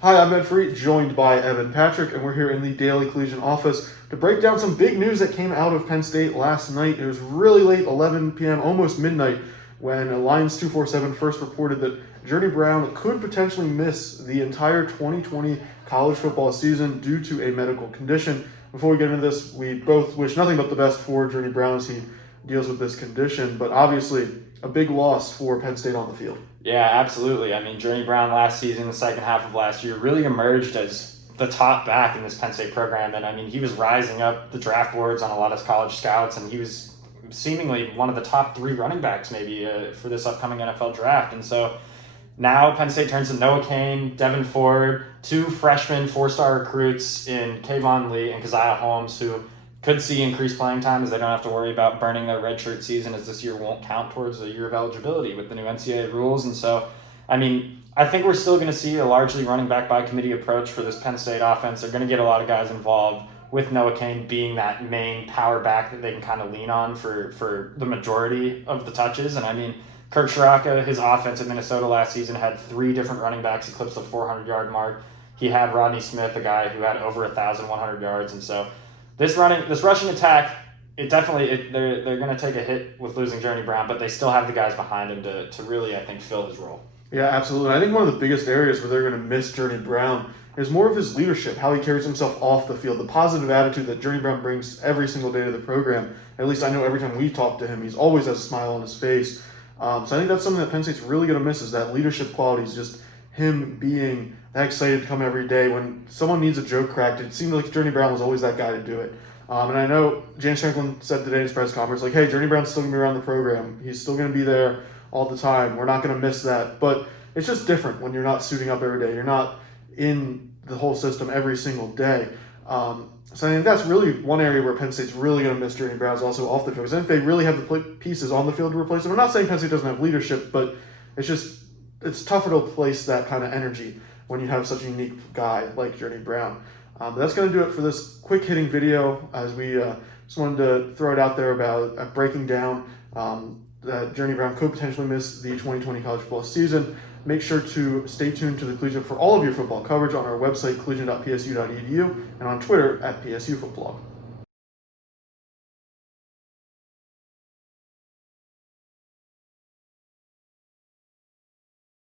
Hi, I'm Ben Free, joined by Evan Patrick, and we're here in the Daily Collegian office to break down some big news that came out of Penn State last night. It was really late, 11 p.m., almost midnight, when Lions 247 first reported that Journey Brown could potentially miss the entire 2020 college football season due to a medical condition. Before we get into this, we both wish nothing but the best for Journey Brown as he deals with this condition, but obviously a big loss for Penn State on the field. Yeah, absolutely. I mean, Journey Brown last season, the second half of last year, really emerged as the top back in this Penn State program. And I mean, he was rising up the draft boards on a lot of college scouts, and he was seemingly one of the top three running backs maybe for this upcoming NFL draft. And so now Penn State turns to Noah Cain, Devin Ford, two freshman four-star recruits in Kayvon Lee and Keziah Holmes, who could see increased playing time as they don't have to worry about burning their redshirt season, as this year won't count towards a year of eligibility with the new NCAA rules. And so, I mean, I think we're still going to see a largely running back by committee approach for this Penn State offense. They're going to get a lot of guys involved, with Noah Cain being that main power back that they can kind of lean on for the majority of the touches. And I mean, Kirk Shiraka, his offense in Minnesota last season had three different running backs eclipse the 400-yard mark. He had Rodney Smith, a guy who had over 1,100 yards. And so this rushing attack, they're going to take a hit with losing Journey Brown, but they still have the guys behind him to really, I think, fill his role. Yeah, absolutely. I think one of the biggest areas where they're going to miss Journey Brown is more of his leadership, how he carries himself off the field, the positive attitude that Journey Brown brings every single day to the program. At least I know every time we talk to him, he's always has a smile on his face. So I think that's something that Penn State's really going to miss, is that leadership qualities, just him being that excited to come every day. When someone needs a joke cracked, it seemed like Journey Brown was always that guy to do it. And I know James Franklin said today in his press conference, like, hey, Journey Brown's still going to be around the program. He's still going to be there all the time. We're not going to miss that. But it's just different when you're not suiting up every day. You're not in the whole system every single day. So I think that's really one area where Penn State's really going to miss Journey Brown, is also off the field. Because I think they really have the pieces on the field to replace him. I'm not saying Penn State doesn't have leadership, but it's tougher to place that kind of energy when you have such a unique guy like Journey Brown. But that's going to do it for this quick hitting video, as we just wanted to throw it out there about breaking down that Journey Brown could potentially miss the 2020 college football season. Make sure to stay tuned to the Collegian for all of your football coverage on our website, collegian.psu.edu, and on Twitter @PSUFootball.